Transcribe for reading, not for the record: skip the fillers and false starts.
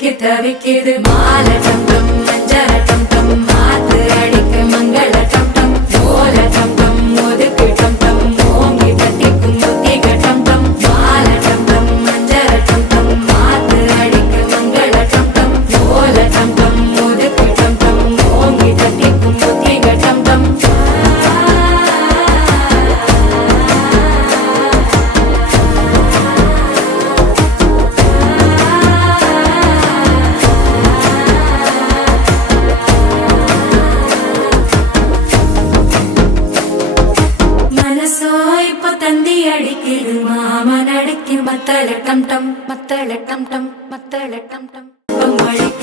தவிக்கு தவிக்குது மாலை டம் டம் மஞ்சள டம் டம் மாத்து அடிக்கு மங்கள டம் டம் ஓல டம் டம் ஒதுக்கு டம் டம் ஓங்கி தட்டிக்கும் புத்திக டம் டம் மாலை டம் டம் மஞ்சள டம் டம் மாத்து அடிக்கு மங்கள டம் டம் ஓல டம் டம் ஒதுக்கு டம் டம் ஓங்கி தட்டிக்கும் புத்திக டம் டம் தந்தி அடிக்குது மாமன் அடிக்கு மத்தள டம் டம் மத்தள டம் டம் மத்தள டம் டம்